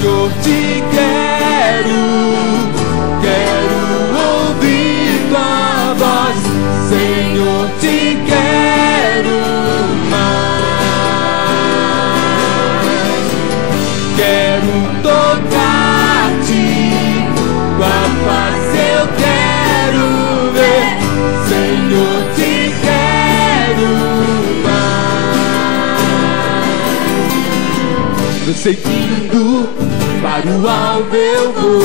Senhor, te quero ouvir tua voz. Senhor, te quero mais. Quero tocar-te, tua face eu quero ver. Senhor, te quero mais. Eu sei que indo para o alvo eu vou,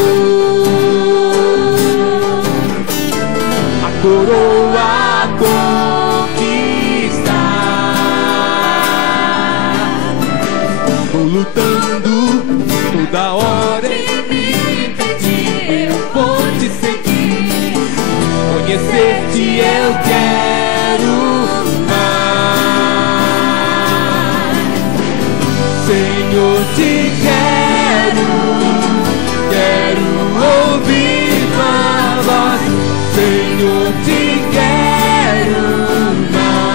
a coroa conquistar. Vou lutando toda hora em me impedir, eu vou te seguir, conhecer-te eu quero mais. Senhor, te quero ouvir tua voz. Senhor, te quero mais.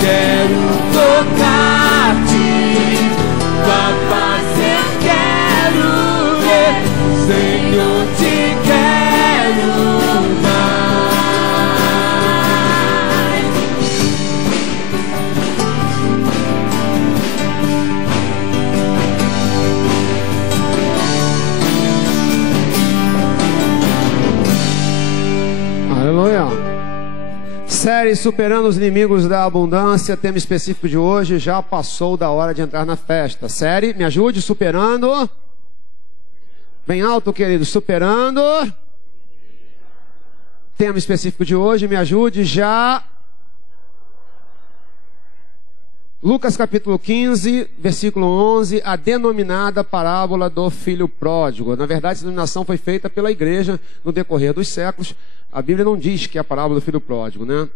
Quero tocar-te, tua face eu quero ver. Senhor, te quero mais. Aleluia. Série Superando os Inimigos da Abundância. Tema específico de hoje: já passou da hora de entrar na festa. Série, me ajude, superando. Bem alto, querido, superando. Tema específico de hoje, me ajude, já. Lucas capítulo 15, versículo 11, a denominada parábola do filho pródigo. Na verdade, essa denominação foi feita pela igreja no decorrer dos séculos. A Bíblia não diz que é a parábola do filho pródigo, né?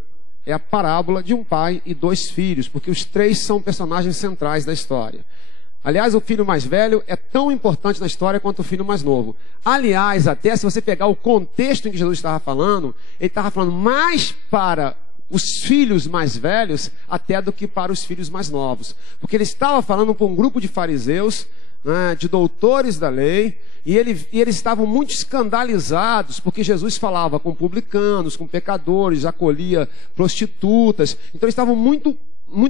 É a parábola de um pai e dois filhos, porque os três são personagens centrais da história. Aliás, o filho mais velho é tão importante na história quanto o filho mais novo. Aliás, até se você pegar o contexto em que Jesus estava falando, ele estava falando mais para os filhos mais velhos até do que para os filhos mais novos. Porque ele estava falando para um grupo de fariseus, né, de doutores da lei, e eles estavam muito escandalizados, porque Jesus falava com publicanos, com pecadores, acolhia prostitutas. Então eles estavam muito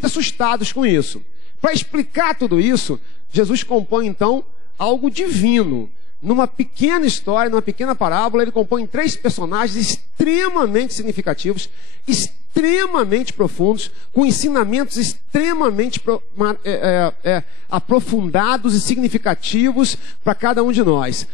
assustados com isso. Para explicar tudo isso, Jesus compõe então algo divino. Numa pequena história, numa pequena parábola, ele compõe três personagens extremamente significativos, extremamente profundos, com ensinamentos extremamente aprofundados e significativos para cada um de nós.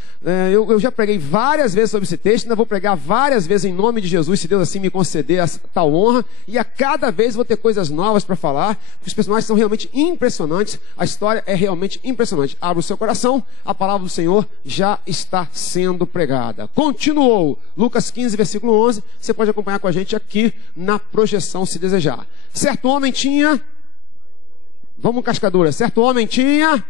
Eu já preguei várias vezes sobre esse texto, ainda vou pregar várias vezes em nome de Jesus, se Deus assim me conceder essa tal honra, e a cada vez vou ter coisas novas para falar, porque os personagens são realmente impressionantes, a história é realmente impressionante. Abra o seu coração, a palavra do Senhor já está sendo pregada. Continuou, Lucas 15, versículo 11, você pode acompanhar com a gente aqui na projeção, se desejar. Certo homem tinha, vamos cascadura, certo homem tinha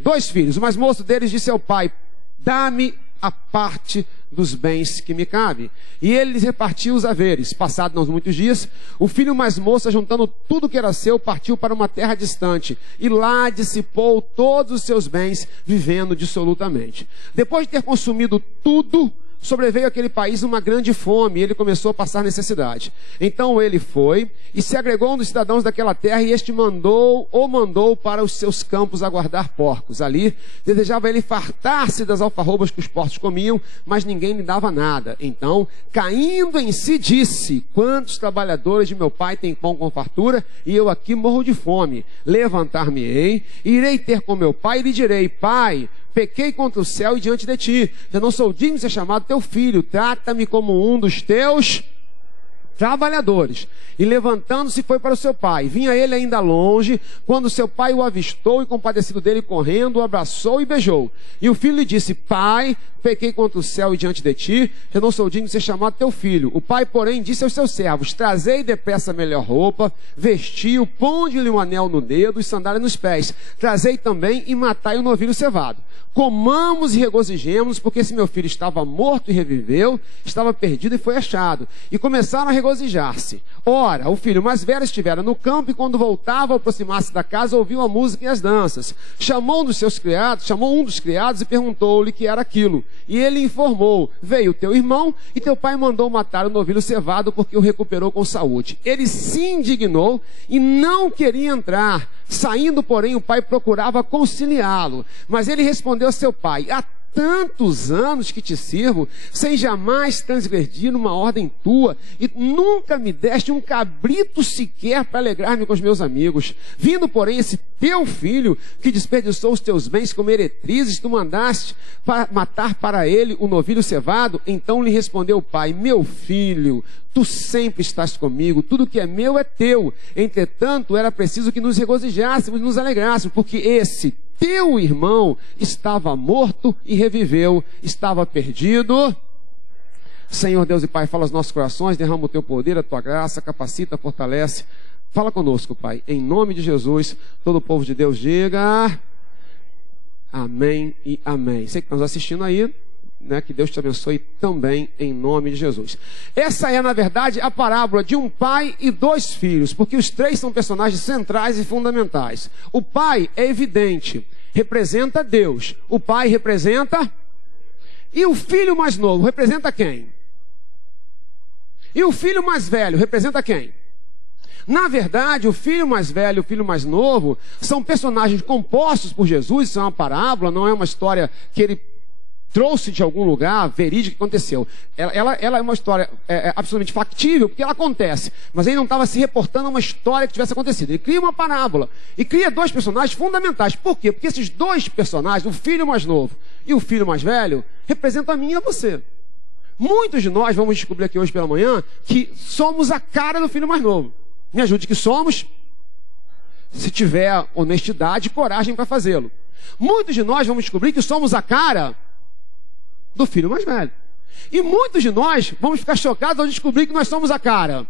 2 filhos. O mais moço deles disse ao pai: dá-me a parte dos bens que me cabe. E ele lhes repartiu os haveres. Passados não muitos dias, o filho mais moço, juntando tudo que era seu, partiu para uma terra distante, e lá dissipou todos os seus bens, vivendo dissolutamente. Depois de ter consumido tudo, sobreveio àquele país uma grande fome, e ele começou a passar necessidade. Então ele foi e se agregou a um dos cidadãos daquela terra, e este mandou para os seus campos a guardar porcos. Ali desejava ele fartar-se das alfarrobas que os porcos comiam, mas ninguém lhe dava nada. Então, caindo em si, disse: quantos trabalhadores de meu pai têm pão com fartura, e eu aqui morro de fome? Levantar-me-ei, irei ter com meu pai, e lhe direi: pai, pequei contra o céu e diante de ti, já não sou digno de ser chamado teu filho, trata-me como um dos teus trabalhadores. E levantando-se foi para o seu pai. Vinha ele ainda longe, quando seu pai o avistou, e compadecido dele, correndo, o abraçou e beijou. E o filho lhe disse: pai, pequei contra o céu e diante de ti, já não sou digno de ser chamado teu filho. O pai, porém, disse aos seus servos: trazei depressa a melhor roupa, vestiu, ponde-lhe um anel no dedo e sandália nos pés. Trazei também e matai o novilho cevado. Comamos e regozijemos, porque esse meu filho estava morto e reviveu, estava perdido e foi achado. E começaram a regozijar-se. Ora, o filho mais velho estivera no campo, e quando voltava, ao aproximar-se da casa, ouviu a música e as danças. Chamou um dos criados e perguntou-lhe que era aquilo. E ele informou: veio teu irmão, e teu pai mandou matar o novilho cevado, porque o recuperou com saúde. Ele se indignou e não queria entrar. Saindo, porém, o pai procurava conciliá-lo. Mas ele respondeu a seu pai: há tantos anos que te sirvo, sem jamais transgredir uma ordem tua, e nunca me deste um cabrito sequer para alegrar-me com os meus amigos. Vindo, porém, esse teu filho, que desperdiçou os teus bens com meretrizes, tu mandaste matar para ele o novilho cevado. Então lhe respondeu o pai: meu filho, tu sempre estás comigo, tudo que é meu é teu. Entretanto, era preciso que nos regozijássemos e nos alegrássemos, porque esse teu irmão estava morto e reviveu, estava perdido. Senhor Deus e Pai, fala aos nossos corações, derrama o teu poder, a tua graça, capacita, fortalece. Fala conosco, Pai, em nome de Jesus. Todo o povo de Deus diga amém e amém. Sei que estamos assistindo aí, né? Que Deus te abençoe também em nome de Jesus. Essa é, na verdade, a parábola de um pai e dois filhos, porque os três são personagens centrais e fundamentais. O pai é evidente, representa Deus. O pai representa... E o filho mais novo representa quem? E o filho mais velho representa quem? Na verdade, o filho mais velho e o filho mais novo são personagens compostos por Jesus. Isso é uma parábola, não é uma história que ele trouxe de algum lugar verídico que aconteceu. Ela é uma história absolutamente factível, porque ela acontece. Mas ele não estava se reportando a uma história que tivesse acontecido. Ele cria uma parábola. E cria dois personagens fundamentais. Por quê? Porque esses dois personagens, o filho mais novo e o filho mais velho, representam a mim e a você. Muitos de nós vamos descobrir aqui hoje pela manhã que somos a cara do filho mais novo. Me ajude que somos, se tiver honestidade e coragem para fazê-lo. Muitos de nós vamos descobrir que somos a cara do filho mais velho. E muitos de nós vamos ficar chocados ao descobrir que nós somos a cara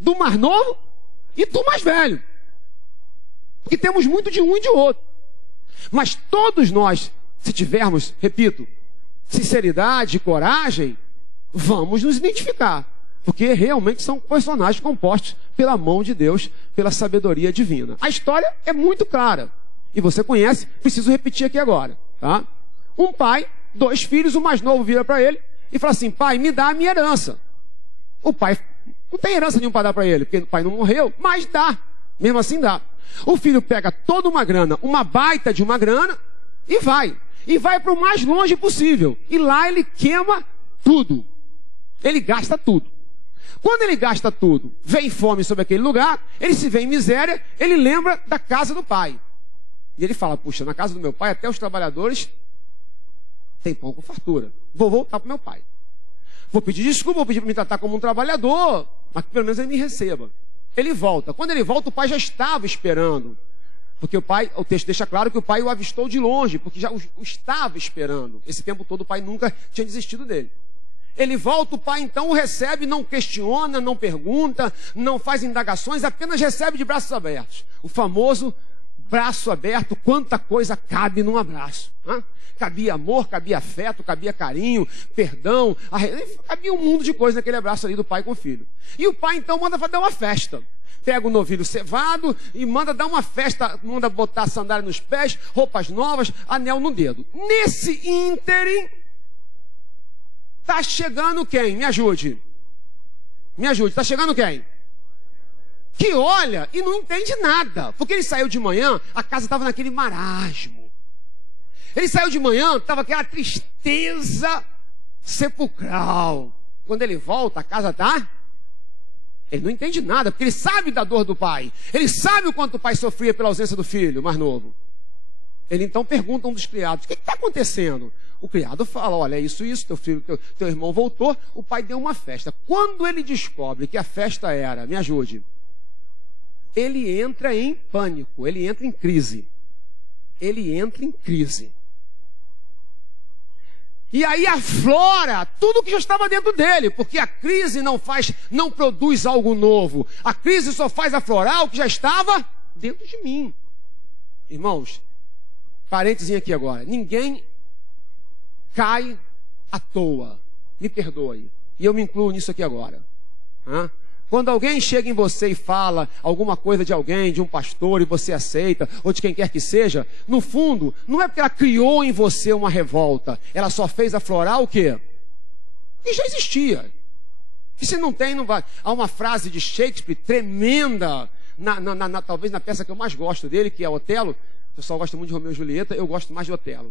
do mais novo e do mais velho. Porque temos muito de um e de outro. Mas todos nós, se tivermos, repito, sinceridade e coragem, vamos nos identificar. Porque realmente são personagens compostos pela mão de Deus, pela sabedoria divina. A história é muito clara. E você conhece, preciso repetir aqui agora. Tá? Um pai, dois filhos, o mais novo vira para ele e fala assim: pai, me dá a minha herança. O pai não tem herança nenhuma para dar para ele, porque o pai não morreu, mas dá. Mesmo assim dá. O filho pega toda uma grana, uma baita de uma grana, e vai. E vai para o mais longe possível. E lá ele queima tudo. Ele gasta tudo. Quando ele gasta tudo, vem fome sobre aquele lugar, ele se vê em miséria, ele lembra da casa do pai. E ele fala: puxa, na casa do meu pai até os trabalhadores tem pão com fartura. Vou voltar para o meu pai. Vou pedir desculpa, vou pedir para me tratar como um trabalhador, mas que pelo menos ele me receba. Ele volta. Quando ele volta, o pai já estava esperando. Porque o texto deixa claro que o pai o avistou de longe, porque já o estava esperando. Esse tempo todo o pai nunca tinha desistido dele. Ele volta, o pai então o recebe, não questiona, não pergunta, não faz indagações, apenas recebe de braços abertos. O famoso braço aberto, quanta coisa cabe num abraço. Né? Cabia amor, cabia afeto, cabia carinho, perdão, cabia um mundo de coisas naquele abraço ali do pai com o filho. E o pai então manda dar uma festa. Pega o novilho cevado e manda dar uma festa, manda botar sandália nos pés, roupas novas, anel no dedo. Nesse ínterim, está chegando quem? Me ajude. Me ajude. Está chegando quem? Que olha e não entende nada. Porque ele saiu de manhã, a casa estava naquele marasmo. Ele saiu de manhã, estava aquela tristeza sepulcral. Quando ele volta, a casa está... Ele não entende nada, porque ele sabe da dor do pai. Ele sabe o quanto o pai sofria pela ausência do filho mais novo. Ele então pergunta a um dos criados: o que está acontecendo? O criado fala: olha, é isso, teu filho, teu irmão voltou, o pai deu uma festa. Quando ele descobre que a festa era, me ajude, ele entra em pânico, ele entra em crise. Ele entra em crise. E aí aflora tudo que já estava dentro dele, porque a crise não produz algo novo. A crise só faz aflorar o que já estava dentro de mim. Irmãos, parênteses aqui agora. Ninguém cai à toa. Me perdoe. E eu me incluo nisso aqui agora. Quando alguém chega em você e fala alguma coisa de alguém, de um pastor, e você aceita, ou de quem quer que seja, no fundo, não é porque ela criou em você uma revolta, ela só fez aflorar o quê? Que já existia. E se não tem, não vai. Há uma frase de Shakespeare tremenda, talvez na peça que eu mais gosto dele, que é Otelo. O pessoal gosta muito de Romeu e Julieta, eu gosto mais de Otelo.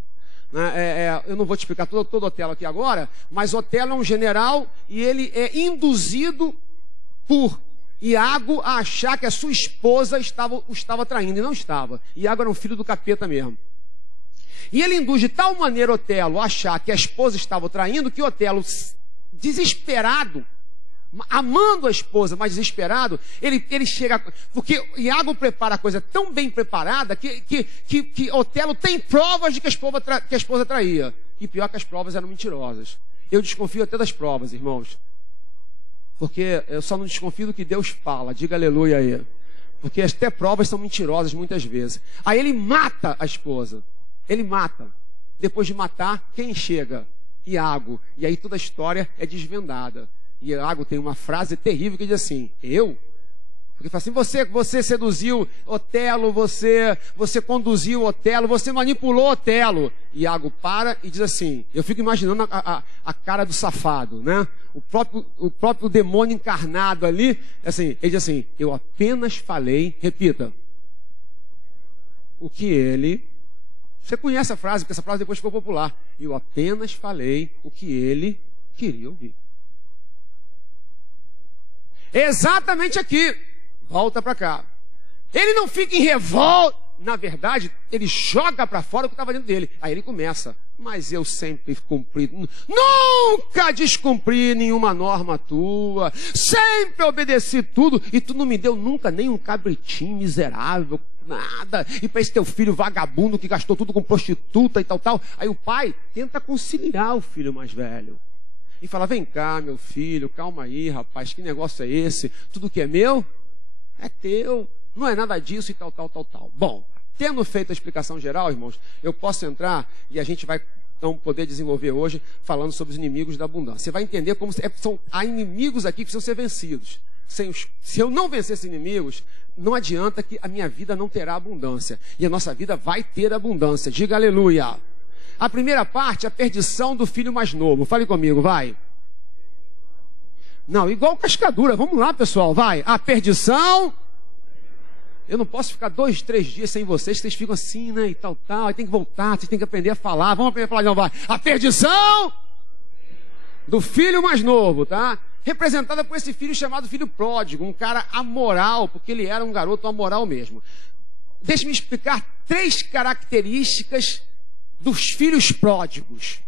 Eu não vou te explicar todo Otelo aqui agora, mas Otelo é um general e ele é induzido por Iago a achar que a sua esposa o estava traindo, e não estava. Iago era um filho do capeta mesmo. E ele induz de tal maneira Otelo a achar que a esposa estava o traindo, que Otelo, desesperado, amando a esposa, mas desesperado, ele chega... Porque Iago prepara a coisa tão bem preparada que Otelo tem provas de que a esposa traía. E pior que as provas eram mentirosas. Eu desconfio até das provas, irmãos. Porque eu só não desconfio do que Deus fala. Diga aleluia aí. Porque até provas são mentirosas muitas vezes. Aí ele mata a esposa. Ele mata. Depois de matar, quem chega? Iago. E aí toda a história é desvendada. E Iago tem uma frase terrível que diz assim: eu? Porque fala assim, você seduziu Otelo, você conduziu Otelo, você manipulou Otelo. Iago para e diz assim, eu fico imaginando a cara do safado, né? O próprio demônio encarnado ali, assim, ele diz assim, eu apenas falei, repita, o que ele... Você conhece a frase, porque essa frase depois ficou popular. Eu apenas falei o que ele queria ouvir. Exatamente aqui. Volta para cá. Ele não fica em revolta. Na verdade, ele joga para fora o que estava dentro dele. Aí ele começa. Mas eu sempre cumpri. Nunca descumpri nenhuma norma tua. Sempre obedeci tudo. E tu não me deu nunca nem um cabritinho miserável. Nada. E para esse teu filho vagabundo que gastou tudo com prostituta e tal. Aí o pai tenta conciliar o filho mais velho. E fala, vem cá, meu filho, calma aí, rapaz. Que negócio é esse? Tudo que é meu é teu, não é nada disso e tal. Bom, tendo feito a explicação geral, irmãos, eu posso entrar e a gente vai então poder desenvolver hoje falando sobre os inimigos da abundância. Você vai entender como há inimigos aqui que precisam ser vencidos. Se eu não vencer esses inimigos, não adianta que a minha vida não terá abundância. E a nossa vida vai ter abundância. Diga aleluia. A primeira parte é a perdição do filho mais novo. Fale comigo, vai. Não, igual cascadura. Vamos lá, pessoal, vai. A perdição. Eu não posso ficar 2, 3 dias sem vocês, vocês ficam assim, né, e tal. Aí tem que voltar, vocês têm que aprender a falar. Vamos aprender a falar, não, vai. A perdição do filho mais novo, tá? Representada por esse filho chamado filho pródigo. Um cara amoral, porque ele era um garoto amoral mesmo. Deixe-me explicar 3 características dos filhos pródigos.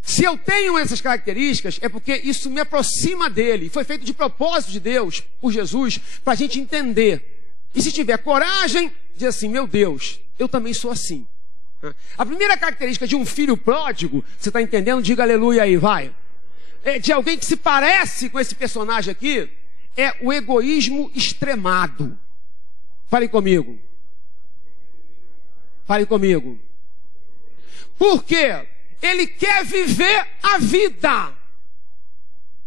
Se eu tenho essas características, é porque isso me aproxima dele. Foi feito de propósito de Deus, por Jesus, para a gente entender. E se tiver coragem, dizer assim, meu Deus, eu também sou assim. A primeira característica de um filho pródigo, você está entendendo? Diga aleluia aí, vai. De alguém que se parece com esse personagem aqui, é o egoísmo extremado. Fale comigo. Fale comigo. Por quê? Ele quer viver a vida.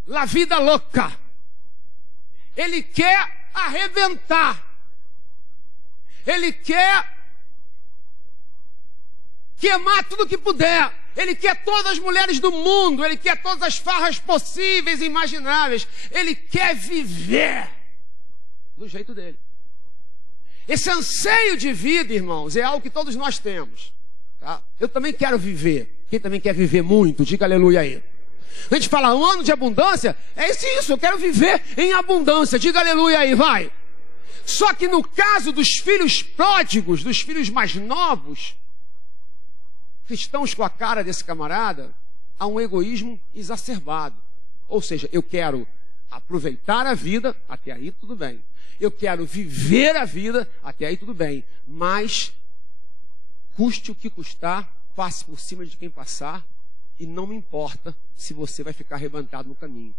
La vida louca. Ele quer arrebentar. Ele quer queimar tudo que puder. Ele quer todas as mulheres do mundo. Ele quer todas as farras possíveis e imagináveis. Ele quer viver do jeito dele. Esse anseio de vida, irmãos, é algo que todos nós temos. Tá? Eu também quero viver. Quem também quer viver muito, diga aleluia aí. A gente fala, um ano de abundância, é isso, eu quero viver em abundância, diga aleluia aí, vai. Só que no caso dos filhos pródigos, dos filhos mais novos, cristãos com a cara desse camarada, há um egoísmo exacerbado. Ou seja, eu quero aproveitar a vida, até aí tudo bem. Eu quero viver a vida, até aí tudo bem. Mas, custe o que custar, passe por cima de quem passar, e não me importa se você vai ficar arrebentado no caminho.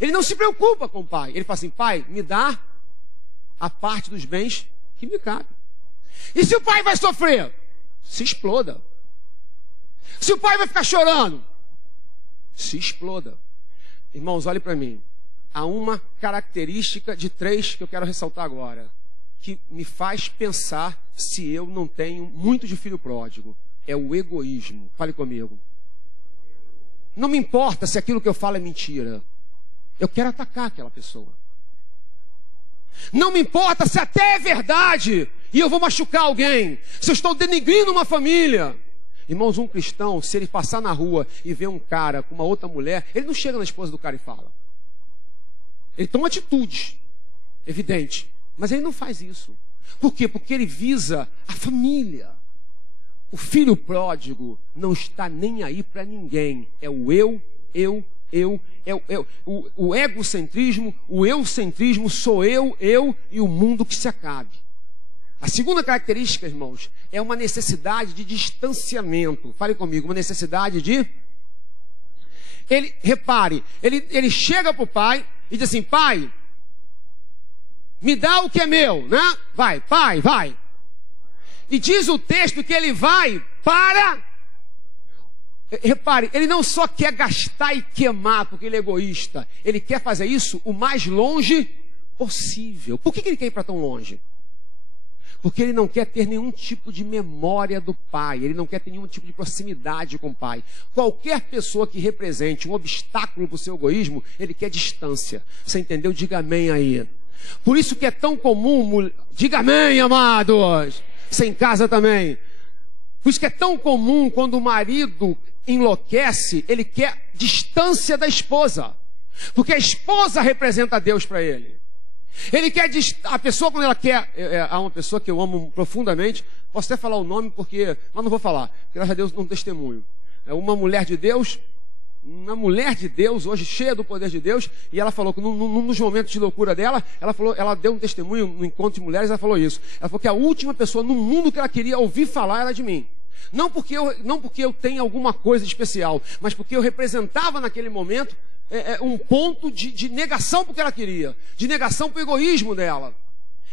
Ele não se preocupa com o pai. Ele fala assim, pai, me dá a parte dos bens que me cabe. E se o pai vai sofrer? Se exploda. Se o pai vai ficar chorando? Se exploda. Irmãos, olhe para mim. Há uma característica de 3 que eu quero ressaltar agora, que me faz pensar se eu não tenho muito de filho pródigo. É o egoísmo. Fale comigo. Não me importa se aquilo que eu falo é mentira. Eu quero atacar aquela pessoa. Não me importa se até é verdade e eu vou machucar alguém. Se eu estou denigrindo uma família. Irmãos, um cristão, se ele passar na rua e ver um cara com uma outra mulher, ele não chega na esposa do cara e fala. Ele toma atitude, evidente. Mas ele não faz isso. Por quê? Porque ele visa a família. O filho pródigo não está nem aí para ninguém. É o eu. O egocentrismo, o eucentrismo, sou eu e o mundo que se acabe. A segunda característica, irmãos, é uma necessidade de distanciamento. Fale comigo, uma necessidade de... Ele chega para o pai e diz assim, pai, me dá o que é meu, né? Vai, pai, vai. E diz o texto que ele vai para... Repare, ele não só quer gastar e queimar porque ele é egoísta. Ele quer fazer isso o mais longe possível. Por que ele quer ir para tão longe? Porque ele não quer ter nenhum tipo de memória do pai. Ele não quer ter nenhum tipo de proximidade com o pai. Qualquer pessoa que represente um obstáculo para o seu egoísmo, ele quer distância. Você entendeu? Diga amém aí. Por isso que é tão comum... Diga amém, amados. Você em casa também. Por isso que é tão comum quando o marido enlouquece, ele quer distância da esposa. Porque a esposa representa Deus para ele. Ele quer... A pessoa, quando ela quer... Há uma pessoa que eu amo profundamente. Posso até falar o nome, mas não vou falar. Porque ela já deu um testemunho. É uma mulher de Deus... Uma mulher de Deus, hoje cheia do poder de Deus, e ela falou que nos momentos de loucura dela, ela deu um testemunho no encontro de mulheres, ela falou isso. Ela falou que a última pessoa no mundo que ela queria ouvir falar era de mim. Não porque eu tenha alguma coisa especial, mas porque eu representava naquele momento um ponto de negação porque ela queria, de negação para o egoísmo dela.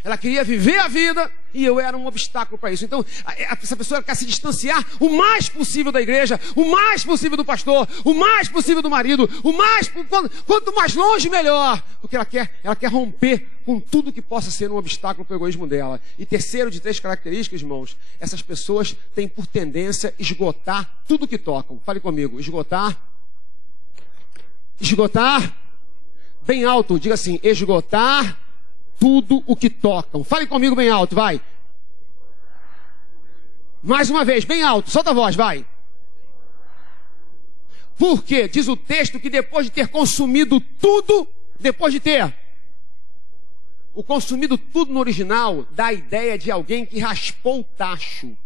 Ela queria viver a vida e eu era um obstáculo para isso. Então, essa pessoa quer se distanciar o mais possível da igreja, o mais possível do pastor, o mais possível do marido, quanto mais longe, melhor. Porque ela quer romper com tudo que possa ser um obstáculo para o egoísmo dela. E terceiro de 3 características, irmãos, essas pessoas têm por tendência esgotar tudo que tocam. Fale comigo, esgotar, bem alto, diga assim, esgotar tudo o que tocam. Fale comigo bem alto, vai. Mais uma vez, bem alto, solta a voz, vai. Por quê? Diz o texto que depois de ter consumido tudo, o consumido tudo no original dá a ideia de alguém que raspou o tacho.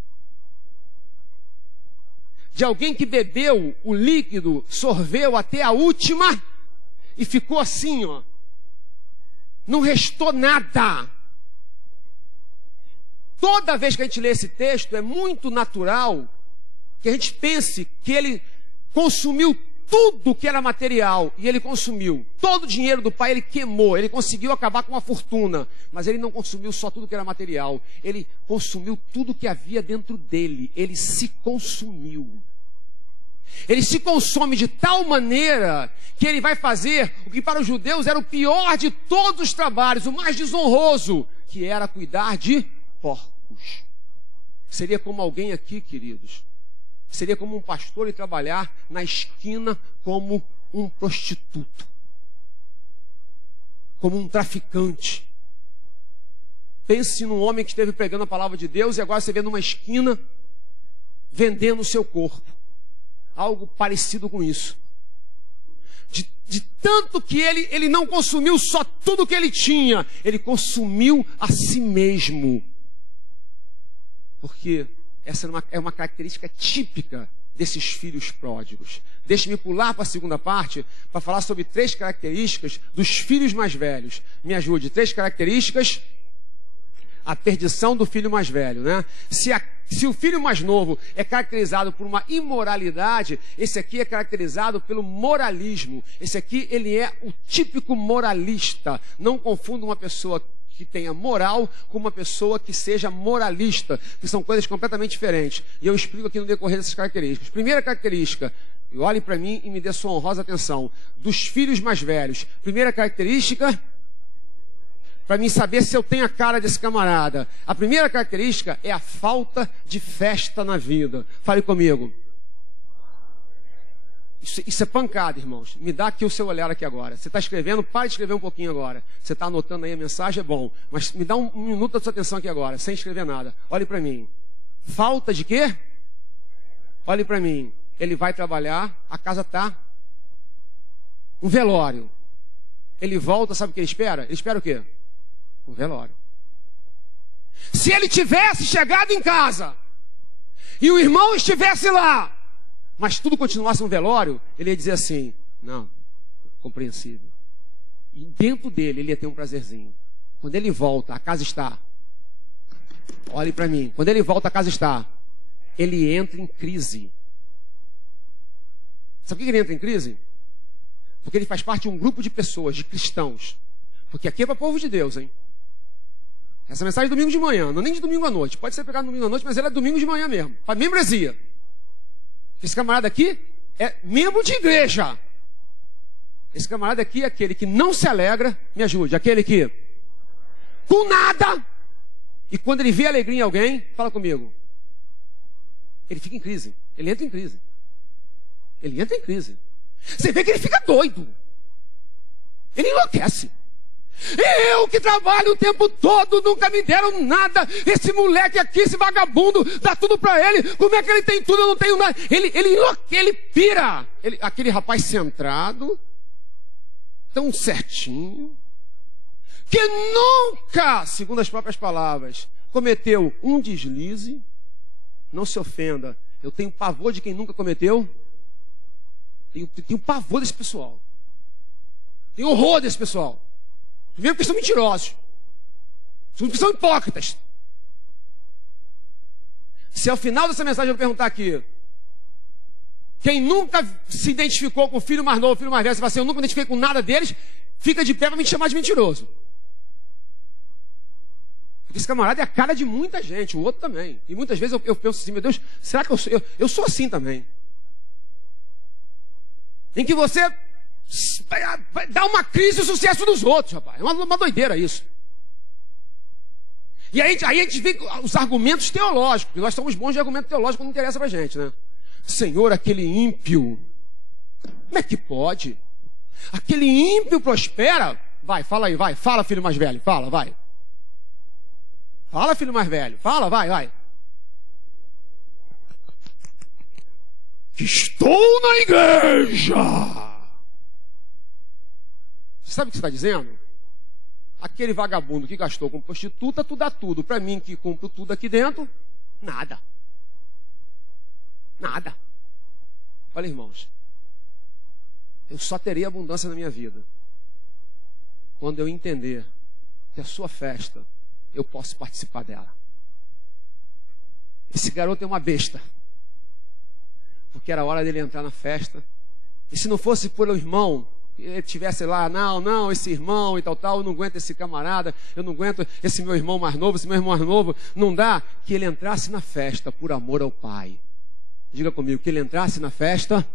De alguém que bebeu o líquido, sorveu até a última e ficou assim, ó. Não restou nada. Toda vez que a gente lê esse texto, é muito natural que a gente pense que ele consumiu tudo que era material. E ele consumiu todo o dinheiro do pai, ele queimou. Ele conseguiu acabar com uma fortuna. Mas ele não consumiu só tudo que era material. Ele consumiu tudo que havia dentro dele. Ele se consumiu. Ele se consome de tal maneira que ele vai fazer o que para os judeus era o pior de todos os trabalhos, o mais desonroso, que era cuidar de porcos. Seria como alguém aqui, queridos. Seria como um pastor e trabalhar na esquina como um prostituto. Como um traficante. Pense num homem que esteve pregando a palavra de Deus e agora você vê numa esquina vendendo o seu corpo. Algo parecido com isso. De tanto que ele não consumiu só tudo que ele tinha, ele consumiu a si mesmo. Porque essa é uma característica típica desses filhos pródigos. Deixe-me pular para a segunda parte, para falar sobre 3 características dos filhos mais velhos. Me ajude, 3 características. A perdição do filho mais velho, né? Se o filho mais novo é caracterizado por uma imoralidade, esse aqui é caracterizado pelo moralismo. Esse aqui, ele é o típico moralista. Não confunda uma pessoa que tenha moral com uma pessoa que seja moralista, que são coisas completamente diferentes. E eu explico aqui no decorrer dessas características. Primeira característica, e olhe para mim e me dê sua honrosa atenção, dos filhos mais velhos. Primeira característica, para mim saber se eu tenho a cara desse camarada. A primeira característica é a falta de festa na vida. Fale comigo. Isso é pancada, irmãos. Me dá aqui o seu olhar aqui agora. Você está escrevendo? Pare de escrever um pouquinho agora. Você está anotando aí a mensagem? É bom. Mas me dá um minuto da sua atenção aqui agora, sem escrever nada. Olhe para mim. Falta de quê? Olhe para mim. Ele vai trabalhar, a casa está um velório. Ele volta, sabe o que ele espera? Ele espera o quê? Um velório. Se ele tivesse chegado em casa e o irmão estivesse lá, mas tudo continuasse um velório, ele ia dizer assim, não, compreensível. E dentro dele ele ia ter um prazerzinho. Quando ele volta, a casa está. Olhe para mim. Quando ele volta, a casa está. Ele entra em crise. Sabe por que ele entra em crise? Porque ele faz parte de um grupo de pessoas, de cristãos. Porque aqui é para o povo de Deus, hein? Essa mensagem é domingo de manhã, não é nem de domingo à noite. Pode ser pregado domingo à noite, mas ela é domingo de manhã mesmo. Para membresia. Esse camarada aqui é membro de igreja. Esse camarada aqui é aquele que não se alegra, me ajude, aquele que com nada, e quando ele vê alegria em alguém, fala comigo, ele fica em crise, ele entra em crise. Ele entra em crise. Você vê que ele fica doido. Ele enlouquece. Eu que trabalho o tempo todo, nunca me deram nada. Esse moleque aqui, esse vagabundo, dá tudo pra ele. Como é que ele tem tudo, eu não tenho nada? Ele pira. Aquele rapaz centrado, tão certinho, que nunca, segundo as próprias palavras, cometeu um deslize. Não se ofenda, eu tenho pavor de quem nunca cometeu. Tenho pavor desse pessoal. Tenho horror desse pessoal. Primeiro porque são mentirosos. Segundo porque são hipócritas. Se ao final dessa mensagem eu perguntar aqui, quem nunca se identificou com o filho mais novo, o filho mais velho, você fala assim, eu nunca me identifiquei com nada deles, fica de pé para me chamar de mentiroso. Porque esse camarada é a cara de muita gente, o outro também. E muitas vezes eu penso assim, meu Deus, será que eu sou assim também? Em que você dá uma crise no sucesso dos outros, rapaz. É uma doideira isso. E aí a gente vê os argumentos teológicos, porque nós somos bons de argumento teológico quando não interessa pra gente, né? Senhor, aquele ímpio, como é que pode? Aquele ímpio prospera? Vai, fala aí, vai. Fala, filho mais velho, fala, vai. Fala, filho mais velho, fala, vai. Que estou na igreja. Sabe o que você está dizendo? Aquele vagabundo que gastou com prostituta, tu dá tudo. Para mim, que compro tudo aqui dentro, nada. Nada. Olha, irmãos, eu só terei abundância na minha vida quando eu entender que a sua festa, eu posso participar dela. Esse garoto é uma besta. Porque era hora dele entrar na festa. E se não fosse por o irmão, ele tivesse lá, não, esse irmão e tal, eu não aguento esse camarada, eu não aguento esse meu irmão mais novo, esse meu irmão mais novo, não dá, que ele entrasse na festa por amor ao Pai. Diga comigo, que ele entrasse na festa,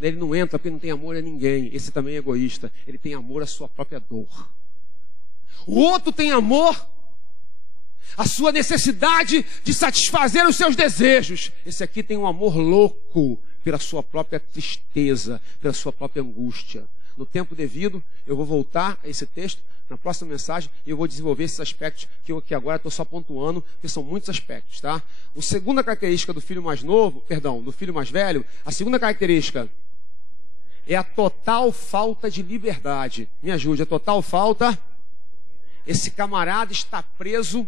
ele não entra porque não tem amor a ninguém, esse também é egoísta, ele tem amor à sua própria dor. O outro tem amor à sua necessidade de satisfazer os seus desejos. Esse aqui tem um amor louco pela sua própria tristeza, pela sua própria angústia. No tempo devido, eu vou voltar a esse texto na próxima mensagem e eu vou desenvolver esses aspectos que eu aqui agora estou só pontuando, porque são muitos aspectos, tá? A segunda característica do filho mais novo, do filho mais velho, a segunda característica é a total falta de liberdade. Me ajude, a total falta. Esse camarada está preso,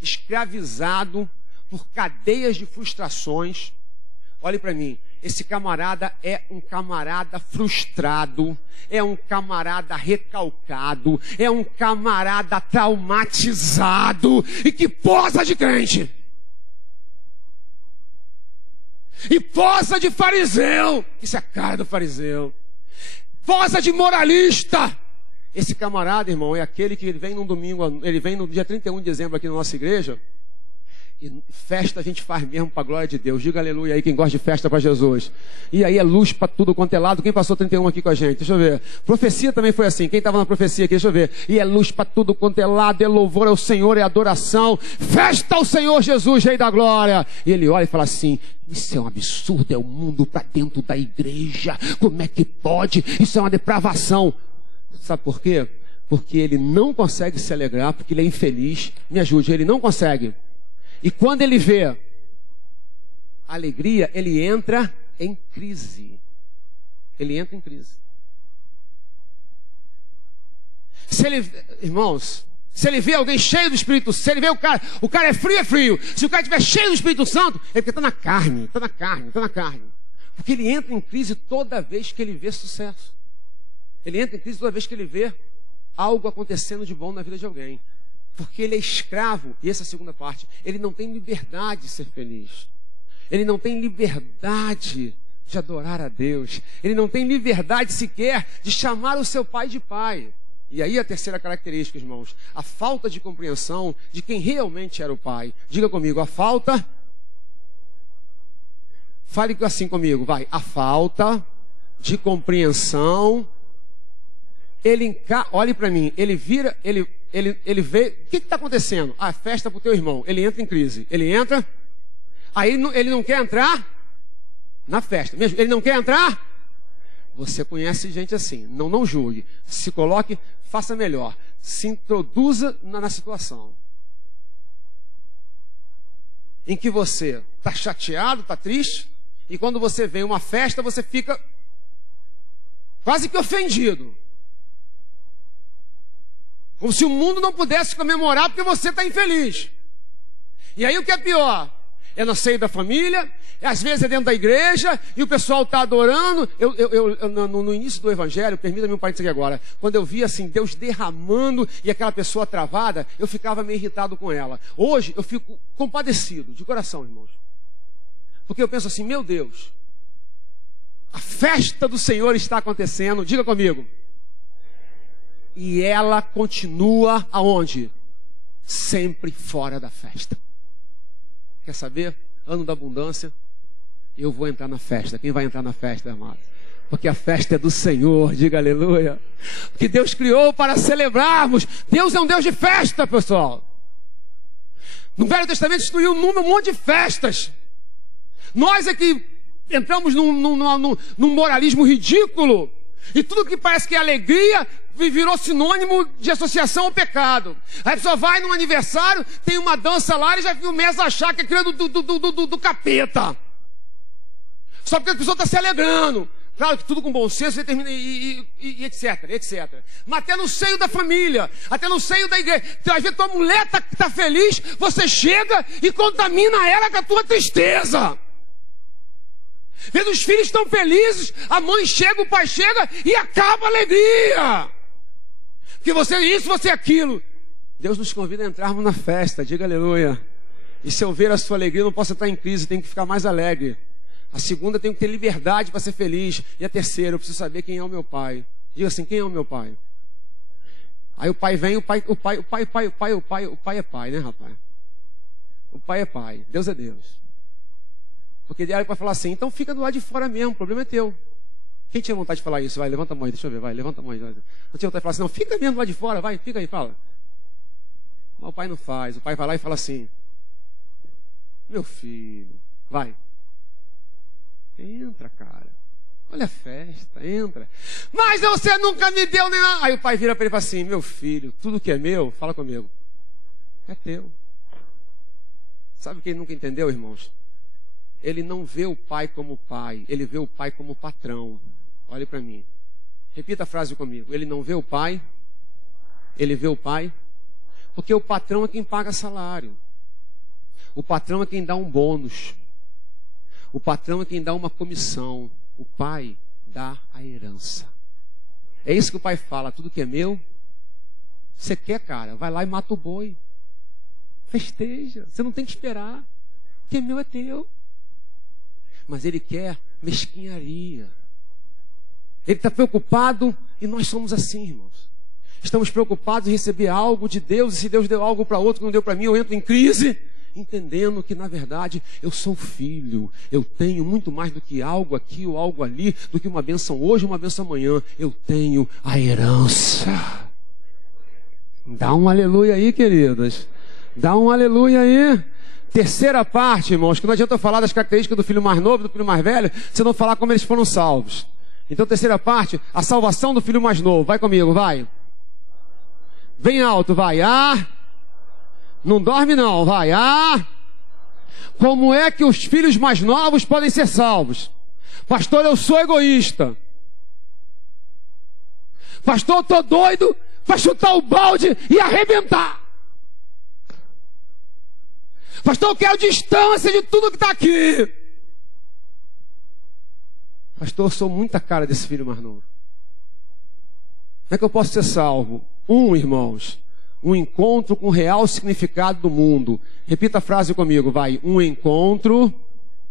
escravizado por cadeias de frustrações. Olhe para mim, esse camarada é um camarada frustrado, é um camarada recalcado, é um camarada traumatizado e que posa de crente. E posa de fariseu, isso é a cara do fariseu. Posa de moralista. Esse camarada, irmão, é aquele que ele vem num domingo, ele vem no dia 31 de dezembro aqui na nossa igreja, E festa a gente faz mesmo para a glória de Deus. Diga aleluia aí quem gosta de festa para Jesus. E aí é luz para tudo quanto é lado. Quem passou 31 aqui com a gente? Deixa eu ver. Profecia também foi assim. Quem estava na profecia aqui? Deixa eu ver. E é luz para tudo quanto é lado. É louvor ao Senhor, é adoração. Festa ao Senhor Jesus, Rei da Glória. E ele olha e fala assim: isso é um absurdo, é o mundo para dentro da igreja. Como é que pode? Isso é uma depravação. Sabe por quê? Porque ele não consegue se alegrar, porque ele é infeliz. Me ajude, ele não consegue. E quando ele vê alegria, ele entra em crise. Ele entra em crise. Se ele, irmãos, se ele vê alguém cheio do Espírito Santo, se ele vê o cara é frio. Se o cara estiver cheio do Espírito Santo, é porque está na carne. Porque ele entra em crise toda vez que ele vê sucesso. Ele entra em crise toda vez que ele vê algo acontecendo de bom na vida de alguém. Porque ele é escravo, e essa é a segunda parte, ele não tem liberdade de ser feliz. Ele não tem liberdade de adorar a Deus. Ele não tem liberdade sequer de chamar o seu pai de pai. E aí a terceira característica, irmãos, a falta de compreensão de quem realmente era o pai. Diga comigo, a falta... Fale assim comigo, vai. A falta de compreensão... Olhe para mim, ele vira, ele vê, o que está acontecendo? A festa para o teu irmão, ele entra em crise, ele entra, aí ele não quer entrar na festa, mesmo, ele não quer entrar, você conhece gente assim, não julgue, se coloque, faça melhor, se introduza na situação, em que você está chateado, está triste, e quando você vem uma festa, você fica quase que ofendido. Como se o mundo não pudesse comemorar porque você está infeliz. E aí o que é pior? É no seio da família, às vezes é dentro da igreja, e o pessoal está adorando. No início do evangelho, permita-me um parênteses aqui agora, quando eu via assim, Deus derramando e aquela pessoa travada, eu ficava meio irritado com ela. Hoje eu fico compadecido, de coração, irmãos. Porque eu penso assim, meu Deus, a festa do Senhor está acontecendo, diga comigo. E ela continua aonde? Sempre fora da festa. Quer saber? Ano da abundância, eu vou entrar na festa. Quem vai entrar na festa, amado? Porque a festa é do Senhor, diga aleluia. Que Deus criou para celebrarmos. Deus é um Deus de festa, pessoal. No Velho Testamento instituiu um monte de festas. Nós é que entramos num moralismo ridículo. E tudo que parece que é alegria virou sinônimo de associação ao pecado. Aí a pessoa vai num aniversário, tem uma dança lá e já começa a achar que é aquilo do capeta. Só porque a pessoa está se alegrando. Claro que tudo com bom senso, você termina e etc. Mas até no seio da família, até no seio da igreja. Então, às vezes tua mulher está feliz, você chega e contamina ela com a tua tristeza. Vendo os filhos estão felizes, a mãe chega, o pai chega e acaba a alegria. Porque você é isso, você é aquilo. Deus nos convida a entrarmos na festa, diga aleluia. E se eu ver a sua alegria, eu não posso estar em crise, tenho que ficar mais alegre. A segunda, eu tenho que ter liberdade para ser feliz. E a terceira, eu preciso saber quem é o meu pai. Diga assim, quem é o meu pai? Aí o pai vem, o pai é pai, né, rapaz? O pai é pai, Deus é Deus. Porque ele pode falar assim, então fica do lado de fora mesmo, o problema é teu. Quem tinha vontade de falar isso? Vai, levanta a mão, deixa eu ver, vai, levanta a mão. Não tinha vontade de falar assim, não, fica mesmo do lado de fora, vai, fica aí, fala. Mas o pai não faz, o pai vai lá e fala assim, meu filho, vai. Entra, cara. Olha a festa, entra. Mas você nunca me deu nem nada. Aí o pai vira para ele e fala assim, meu filho, tudo que é meu, fala comigo, é teu. Sabe quem nunca entendeu, irmãos? Ele não vê o pai como pai, ele vê o pai como patrão. Olhe para mim. Repita a frase comigo. Ele não vê o pai, ele vê o pai. Porque o patrão é quem paga salário. O patrão é quem dá um bônus. O patrão é quem dá uma comissão. O pai dá a herança. É isso que o pai fala. Tudo que é meu, você quer, cara, vai lá e mata o boi. Festeja. Você não tem que esperar. O que é meu é teu. Mas ele quer mesquinharia. Ele está preocupado, e nós somos assim, irmãos. Estamos preocupados em receber algo de Deus, e se Deus deu algo para outro que não deu para mim, eu entro em crise. entendendo que, na verdade, eu sou filho. Eu tenho muito mais do que algo aqui ou algo ali, do que uma bênção hoje, uma bênção amanhã. Eu tenho a herança. Dá um aleluia aí, queridas. Dá um aleluia aí. Terceira parte, irmãos, que não adianta eu falar das características do filho mais novo e do filho mais velho, se eu não falar como eles foram salvos. Então, terceira parte, a salvação do filho mais novo. Vai comigo, vai. Bem alto, vai. Ah. Não dorme não, vai. Ah. Como é que os filhos mais novos podem ser salvos? Pastor, eu sou egoísta. Pastor, eu tô doido para chutar o balde e arrebentar. Pastor, eu quero distância de tudo que está aqui. Pastor, eu sou muita cara desse filho mais novo. Como é que eu posso ser salvo? Irmãos, um encontro com o real significado do mundo. Repita a frase comigo, vai. Um encontro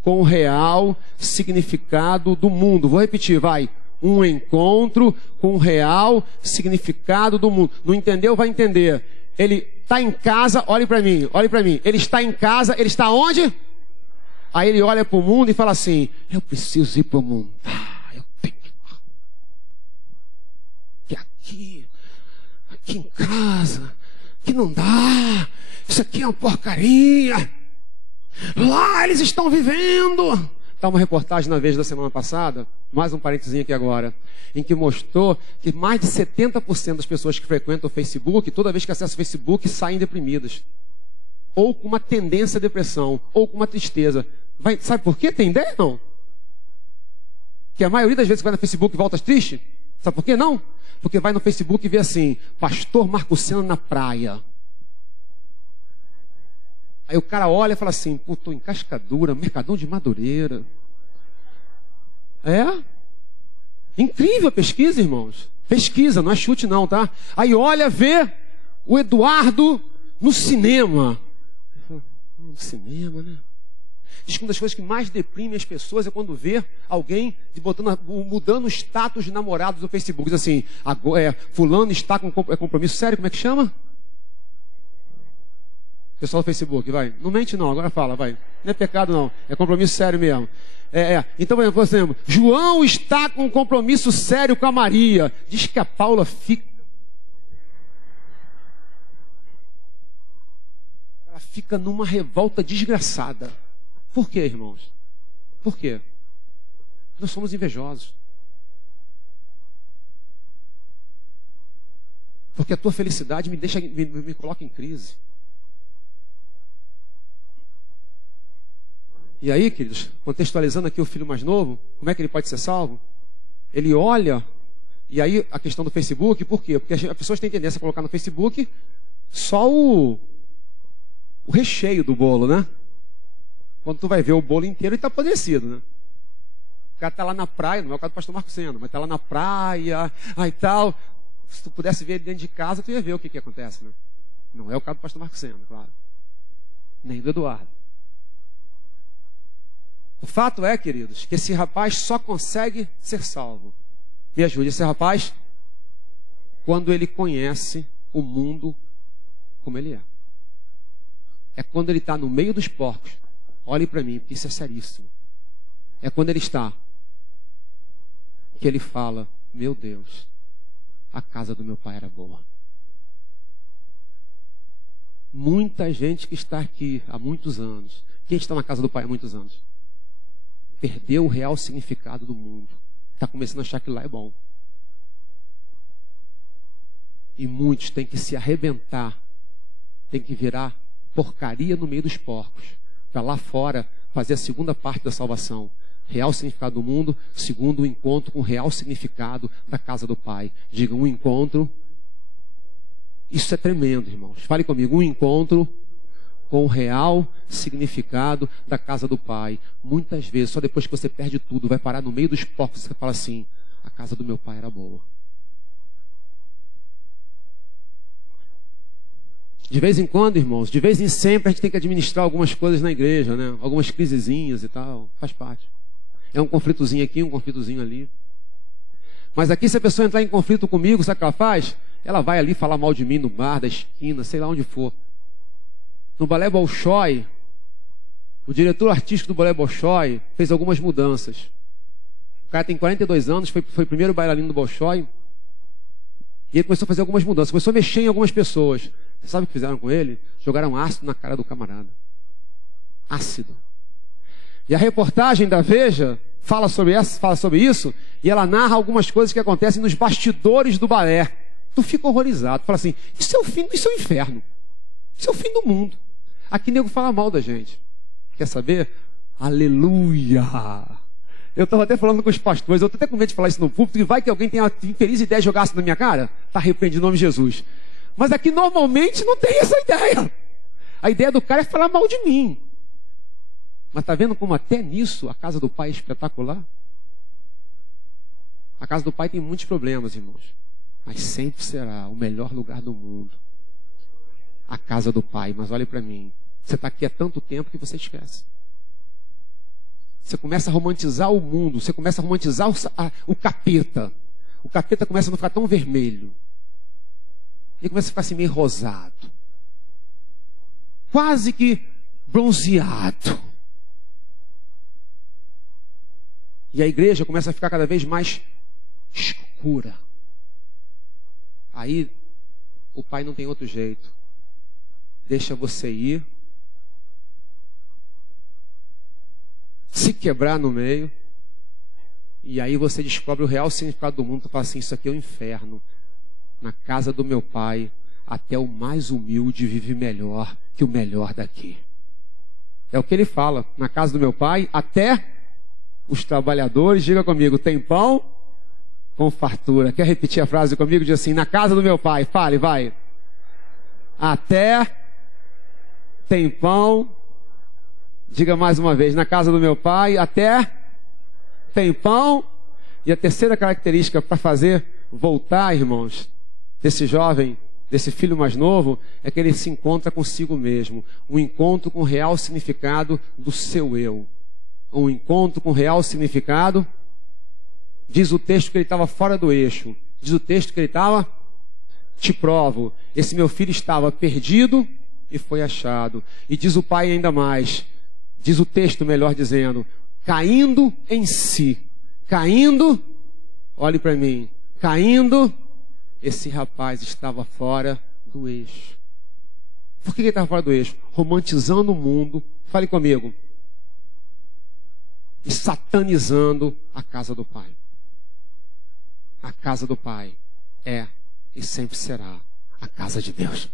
com o real significado do mundo. Vou repetir, vai. Um encontro com o real significado do mundo. Não entendeu? Vai entender. Ele está em casa, olhe para mim, olhe para mim. Ele está em casa, ele está onde? Aí ele olha para o mundo e fala assim, eu preciso ir para o mundo. Eu tenho que aqui em casa, que não dá. Isso aqui é uma porcaria. Lá eles estão vivendo. Está uma reportagem na Veja da semana passada, mais um parênteses aqui agora, em que mostrou que mais de 70% das pessoas que frequentam o Facebook, toda vez que acessam o Facebook, saem deprimidas. Ou com uma tendência à depressão, ou com uma tristeza. Sabe por quê? Tem ideia? Não. Que a maioria das vezes que vai no Facebook volta triste. Sabe por quê? Não. Porque vai no Facebook e vê assim, pastor Marcos na praia. Aí o cara olha e fala assim, pô, tô em Cascadura, Mercadão de Madureira. É? Incrível a pesquisa, irmãos. Pesquisa, não é chute não, tá? Aí olha, vê o Eduardo no cinema. No cinema, né? Diz que uma das coisas que mais deprime as pessoas é quando vê alguém mudando o status de namorados no Facebook. Diz assim, fulano está com compromisso sério, como é que chama? Pessoal do Facebook, vai. Não mente não, agora fala, vai. Não é pecado não, é compromisso sério mesmo. Então, por exemplo, João está com um compromisso sério com a Maria. Diz que a Paula fica... Ela fica numa revolta desgraçada. Por quê, irmãos? Por quê? Nós somos invejosos. Porque a tua felicidade me coloca em crise. E aí, queridos, contextualizando aqui o filho mais novo, como é que ele pode ser salvo? Ele olha, e aí a questão do Facebook, por quê? Porque as pessoas têm tendência a colocar no Facebook só o recheio do bolo, né? Quando tu vai ver o bolo inteiro, ele está apodrecido, né? O cara está lá na praia, não é o caso do pastor Marcos Sena, mas está lá na praia, aí tal. Se tu pudesse ver ele dentro de casa, tu ia ver o que acontece, né? Não é o caso do pastor Marcos Sena, claro. Nem do Eduardo. O fato é, queridos, que esse rapaz só consegue ser salvo. Me ajude, esse rapaz, quando ele conhece o mundo como ele é. É quando ele está no meio dos porcos. Olhe para mim, porque isso é seríssimo. É quando ele está, que ele fala, meu Deus, a casa do meu pai era boa. Muita gente que está aqui há muitos anos, quem está na casa do pai há muitos anos, perdeu o real significado do mundo. Está começando a achar que lá é bom. E muitos têm que se arrebentar, têm que virar porcaria no meio dos porcos, para lá fora fazer a segunda parte da salvação. Real significado do mundo, segundo o encontro com o real significado da casa do Pai. Diga, um encontro. Isso é tremendo, irmãos. Fale comigo, um encontro com o real significado da casa do Pai. Muitas vezes, só depois que você perde tudo, vai parar no meio dos porcos e você fala assim, a casa do meu pai era boa. De vez em quando, irmãos, de vez em sempre, a gente tem que administrar algumas coisas na igreja, né? Algumas crisezinhas e tal, faz parte. É um conflitozinho aqui, um conflitozinho ali. Mas aqui, se a pessoa entrar em conflito comigo, sabe o que ela faz? Ela vai ali falar mal de mim no bar, da esquina, sei lá onde for. no Balé Bolshoi, o diretor artístico do Balé Bolshoi fez algumas mudanças. O cara tem 42 anos, foi o primeiro bailarino do Bolshoi. E ele começou a fazer algumas mudanças, começou a mexer em algumas pessoas. Você sabe o que fizeram com ele? Jogaram ácido na cara do camarada. Ácido. E a reportagem da Veja fala sobre isso, e ela narra algumas coisas que acontecem nos bastidores do balé. Tu fica horrorizado, fala assim, isso é o inferno. Isso é o fim do mundo. Aqui nego fala mal da gente. Quer saber? Aleluia! Eu estava até falando com os pastores, eu estou até com medo de falar isso no púlpito, e vai que alguém tenha a infeliz ideia de jogar ácido na minha cara? Está repreendido em nome de Jesus. Mas aqui normalmente não tem essa ideia. A ideia do cara é falar mal de mim. Mas está vendo como até nisso a casa do Pai é espetacular? A casa do Pai tem muitos problemas, irmãos. Mas sempre será o melhor lugar do mundo. A casa do Pai. Mas olhe para mim. Você está aqui há tanto tempo que você esquece. Você começa a romantizar o mundo. Você começa a romantizar o capeta. O capeta começa a não ficar tão vermelho. Ele começa a ficar assim meio rosado. Quase que bronzeado. E a igreja começa a ficar cada vez mais escura. Aí o Pai não tem outro jeito. Deixa você ir, se quebrar no meio, e aí você descobre o real significado do mundo. Tu fala assim, isso aqui é o inferno. Na casa do meu Pai, até o mais humilde vive melhor que o melhor daqui. É o que ele fala. Na casa do meu Pai, até os trabalhadores, diga comigo, tem pão com fartura. Quer repetir a frase comigo? Diz assim, na casa do meu Pai, fale, vai. Até tem pão. Diga mais uma vez, na casa do meu Pai, até tem pão. E a terceira característica para fazer voltar, irmãos, desse jovem, desse filho mais novo, é que ele se encontra consigo mesmo. Um encontro com o real significado do seu eu. Um encontro com o real significado. Diz o texto que ele estava fora do eixo. Diz o texto que ele estava, te provo, esse meu filho estava perdido e foi achado. E diz o pai ainda mais, diz o texto melhor dizendo, caindo em si. Caindo, olhe para mim, caindo, esse rapaz estava fora do eixo. Por que ele estava fora do eixo? Romantizando o mundo, fale comigo, e satanizando a casa do Pai. A casa do Pai é e sempre será a casa de Deus.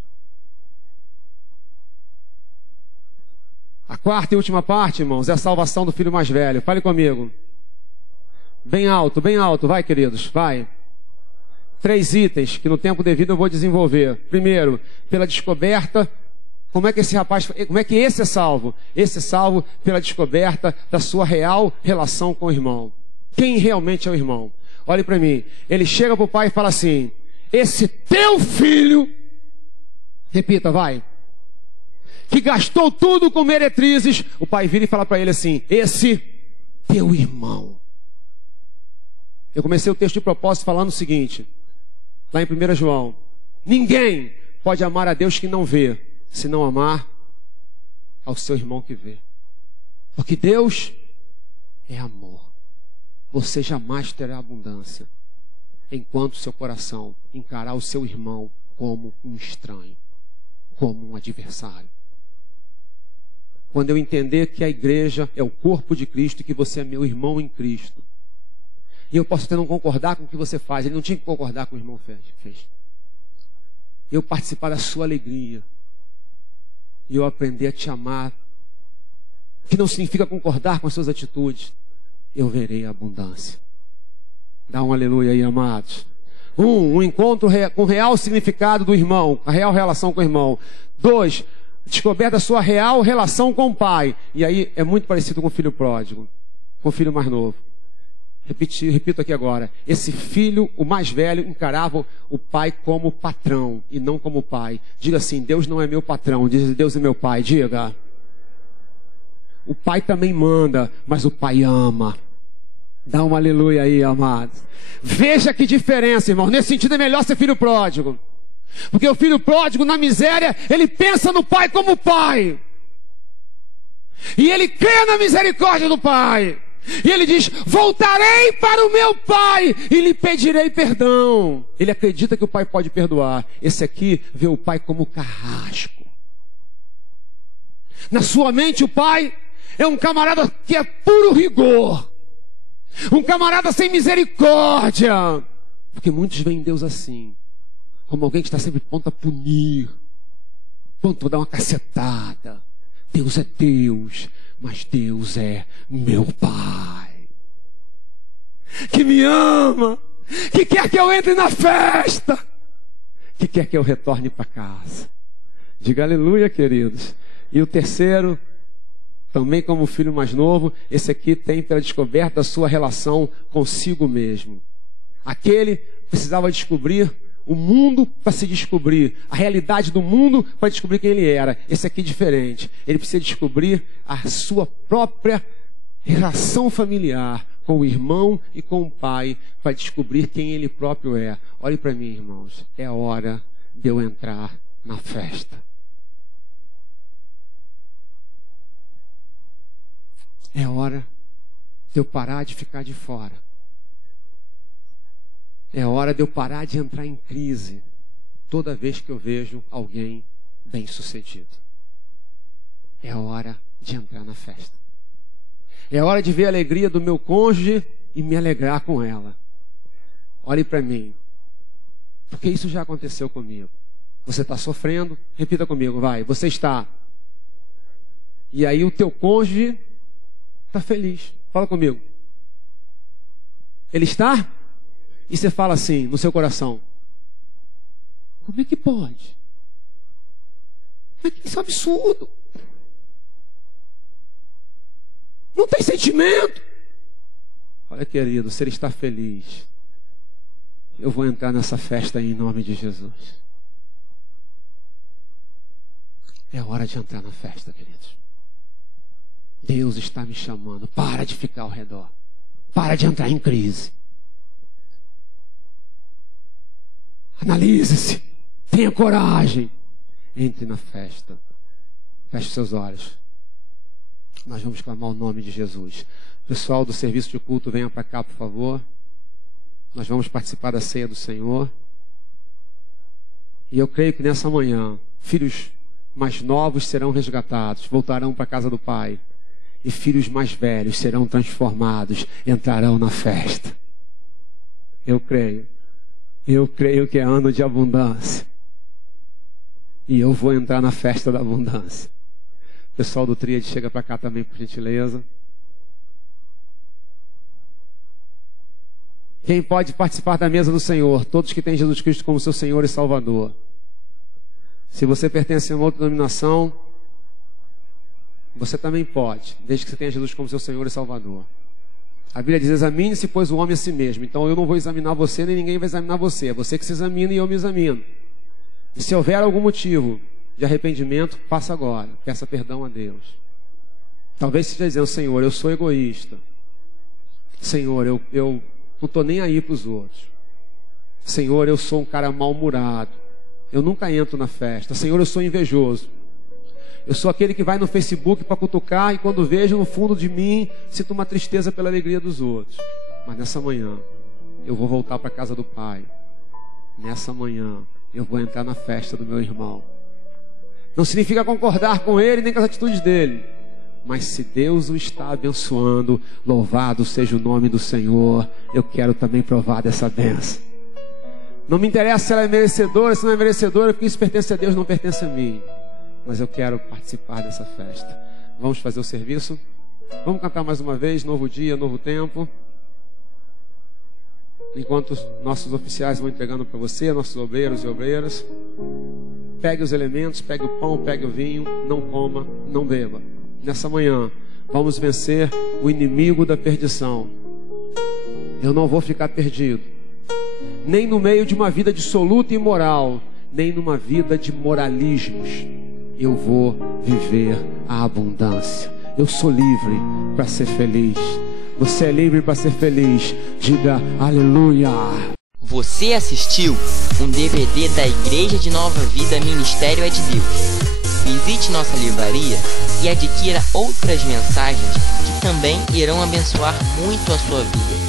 A quarta e última parte, irmãos, é a salvação do filho mais velho. Fale comigo. Bem alto, vai, queridos, vai. 3 itens que no tempo devido eu vou desenvolver. Primeiro, pela descoberta. Como é que esse é salvo? Esse é salvo pela descoberta da sua real relação com o irmão. Quem realmente é o irmão? Olhe para mim. Ele chega para o pai e fala assim, esse teu filho, repita, vai, que gastou tudo com meretrizes. O pai vira e fala para ele assim, esse teu irmão. Eu comecei o texto de propósito falando o seguinte, lá em 1 João, ninguém pode amar a Deus que não vê, se não amar ao seu irmão que vê. Porque Deus é amor. Você jamais terá abundância enquanto seu coração encarar o seu irmão como um estranho, como um adversário. Quando eu entender que a igreja é o corpo de Cristo e que você é meu irmão em Cristo, e eu posso até não concordar com o que você faz, ele não tinha que concordar com o que o irmão fez. Eu participar da sua alegria, e eu aprender a te amar, que não significa concordar com as suas atitudes, eu verei a abundância. Dá um aleluia aí, amados. Um encontro com o real significado do irmão, a real relação com o irmão. 2, descoberta da sua real relação com o pai. E aí é muito parecido com o filho pródigo, com o filho mais novo. Repito aqui agora. Esse filho, o mais velho, encarava o pai como patrão e não como pai. Diga assim, Deus não é meu patrão, diz Deus é meu pai. Diga. O pai também manda, mas o pai ama. Dá um aleluia aí, amados. Veja que diferença, irmão. Nesse sentido é melhor ser filho pródigo. Porque o filho pródigo, na miséria, ele pensa no pai como pai. E ele crê na misericórdia do pai. E ele diz: voltarei para o meu pai e lhe pedirei perdão. Ele acredita que o pai pode perdoar. Esse aqui vê o pai como carrasco. Na sua mente, o pai é um camarada que é puro rigor. Um camarada sem misericórdia. Porque muitos veem Deus assim, como alguém que está sempre pronto a punir, pronto a dar uma cacetada. Deus é Deus, mas Deus é meu Pai, que me ama, que quer que eu entre na festa, que quer que eu retorne para casa. Diga aleluia, queridos. E o terceiro, também como filho mais novo, esse aqui tem pela descoberta a sua relação consigo mesmo. Aquele precisava descobrir o mundo para se descobrir, a realidade do mundo para descobrir quem ele era. Esse aqui é diferente. Ele precisa descobrir a sua própria relação familiar com o irmão e com o pai para descobrir quem ele próprio é. Olhe para mim, irmãos. É hora de eu entrar na festa. É hora de eu parar de ficar de fora. É hora de eu parar de entrar em crise toda vez que eu vejo alguém bem-sucedido. É hora de entrar na festa. É hora de ver a alegria do meu cônjuge e me alegrar com ela. Olhe para mim, porque isso já aconteceu comigo. Você está sofrendo, repita comigo, vai. Você está. E aí o teu cônjuge está feliz. Fala comigo. Ele está? E você fala assim no seu coração: como é que pode? Mas isso é um absurdo. Não tem sentimento. Olha, querido, se ele está feliz, eu vou entrar nessa festa aí em nome de Jesus. É hora de entrar na festa, queridos. Deus está me chamando. Para de ficar ao redor. Para de entrar em crise. Analise-se. Tenha coragem. Entre na festa. Feche seus olhos. Nós vamos clamar o nome de Jesus. Pessoal do serviço de culto, venha para cá, por favor. Nós vamos participar da ceia do Senhor. E eu creio que nessa manhã, filhos mais novos serão resgatados, voltarão para a casa do Pai. E filhos mais velhos serão transformados, entrarão na festa. Eu creio. Eu creio que é ano de abundância. E eu vou entrar na festa da abundância. O pessoal do Tríade chega para cá também, por gentileza. Quem pode participar da mesa do Senhor? Todos que têm Jesus Cristo como seu Senhor e Salvador. Se você pertence a uma outra denominação, você também pode, desde que você tenha Jesus como seu Senhor e Salvador. A Bíblia diz: examine-se, pois, o homem a si mesmo. Então eu não vou examinar você, nem ninguém vai examinar você. É você que se examina e eu me examino. E se houver algum motivo de arrependimento, faça agora. Peça perdão a Deus. Talvez você esteja dizendo: Senhor, eu sou egoísta. Senhor, eu não estou nem aí para os outros. Senhor, eu sou um cara mal-humorado. Eu nunca entro na festa. Senhor, eu sou invejoso. Eu sou aquele que vai no Facebook para cutucar e quando vejo no fundo de mim, sinto uma tristeza pela alegria dos outros. Mas nessa manhã, eu vou voltar para a casa do Pai. Nessa manhã, eu vou entrar na festa do meu irmão. Não significa concordar com ele nem com as atitudes dele. Mas se Deus o está abençoando, louvado seja o nome do Senhor. Eu quero também provar dessa bênção. Não me interessa se ela é merecedora, se não é merecedora, porque isso pertence a Deus, não pertence a mim. Mas eu quero participar dessa festa. Vamos fazer o serviço? Vamos cantar mais uma vez, novo dia, novo tempo. Enquanto os nossos oficiais vão entregando para você, nossos obreiros e obreiras. Pegue os elementos, pegue o pão, pegue o vinho, não coma, não beba. Nessa manhã, vamos vencer o inimigo da perdição. Eu não vou ficar perdido. Nem no meio de uma vida dissoluta e imoral, nem numa vida de moralismos. Eu vou viver a abundância. Eu sou livre para ser feliz. Você é livre para ser feliz. Diga aleluia. Você assistiu um DVD da Igreja de Nova Vida Ministério é de Deus. Visite nossa livraria e adquira outras mensagens que também irão abençoar muito a sua vida.